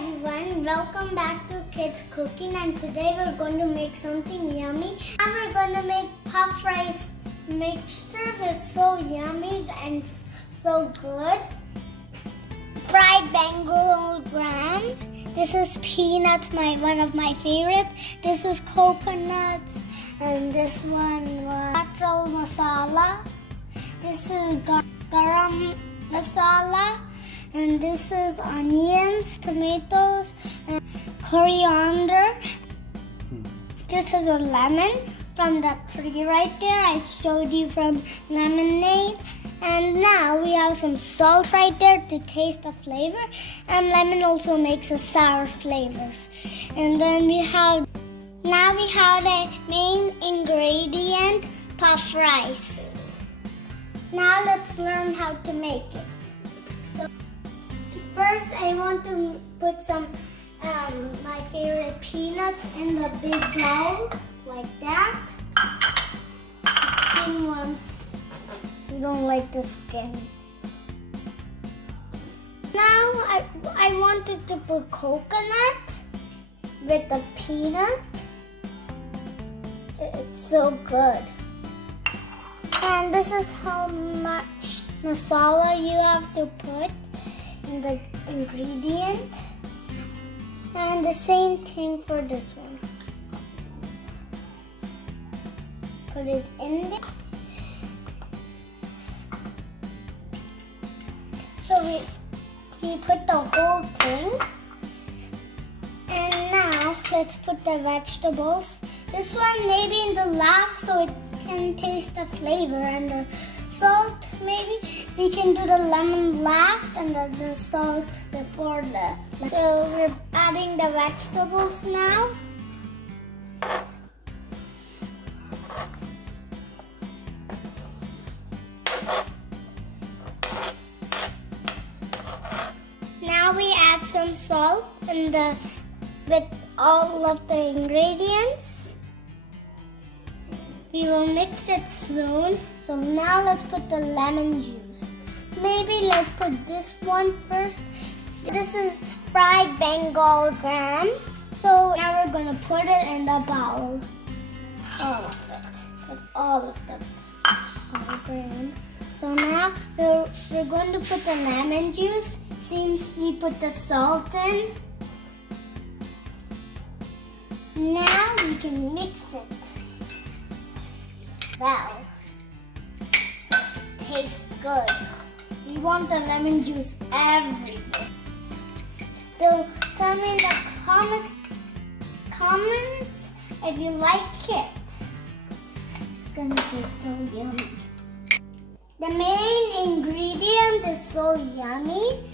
everyone, welcome back to Kids Cooking, and today we're going to make something yummy. And we're going to make puff rice mixture. It's so yummy and so good. Fried Bengal gram. This is peanuts, one of my favorites. This is coconuts, and this one was natural masala. This is garam masala. And this is onions, tomatoes, and coriander. This is a lemon from the tree right there. I showed you from lemonade. And now we have some salt right there to taste the flavor. And lemon also makes a sour flavor. And then now we have the main ingredient, puff rice. Now let's learn how to make it. First, I want to put some my favorite peanuts in the big bowl, like that. Skin ones, you don't like the skin. Now, I wanted to put coconut with the peanut. It's so good. And this is how much masala you have to put in the ingredient, and the same thing for this one. Put it in there. So we put the whole thing, and now let's put the vegetables. This one maybe in the last so it can taste the flavor, and the salt maybe we can do the lemon last and the salt before the. So we're adding the vegetables now. Now we add some salt with all of the ingredients. We will mix it soon. So now let's put the lemon juice. Maybe let's put this one first. This is fried Bengal gram. So now we're gonna put it in the bowl. All of it. Put all of the gram. So now we're going to put the lemon juice. Since we put the salt in. Now we can mix it. Well, so it tastes good. We want the lemon juice everywhere. So tell me in the comments if you like it. It's gonna taste so yummy. The main ingredient is so yummy.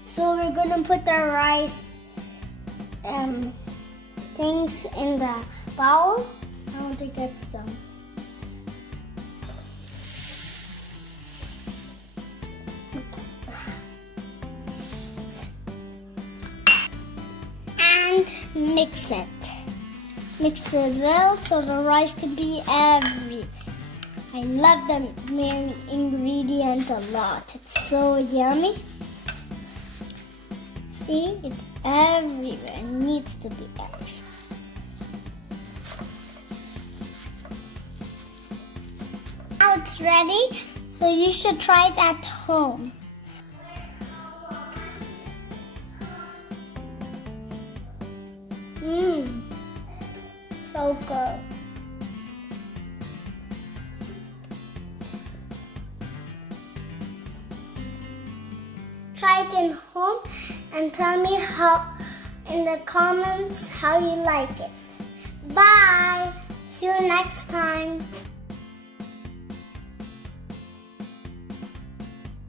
So we're gonna put the rice things in the bowl. I want to get some. And mix it. Mix it well so the rice can be everywhere. I love the main ingredient a lot. It's so yummy. See, it's everywhere. It needs to be everywhere. Now it's ready, so you should try it at home. So good. Try it in home and tell me in the comments how you like it. Bye! See you next time.